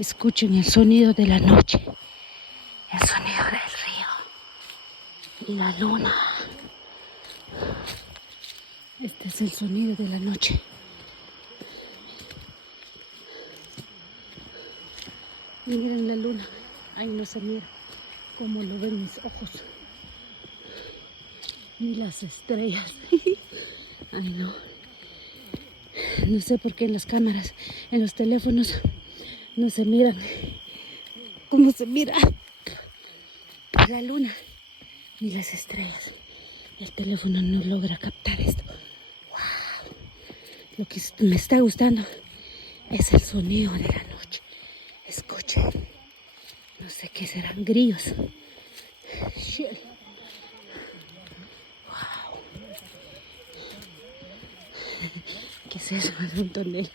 Escuchen el sonido de la noche, el sonido del río y la luna. Este es el sonido de la noche. Miren la luna. Ay, no se mira cómo lo ven mis ojos. Ni las estrellas. Ay, no. No sé por qué en las cámaras, en los teléfonos, no se miran cómo se mira la luna ni las estrellas. El teléfono no logra captar esto. Wow. Lo que me está gustando es el sonido de la noche. Escuchen. No sé qué serán, grillos. Shit. Wow. ¿Qué es eso? Es un tonel.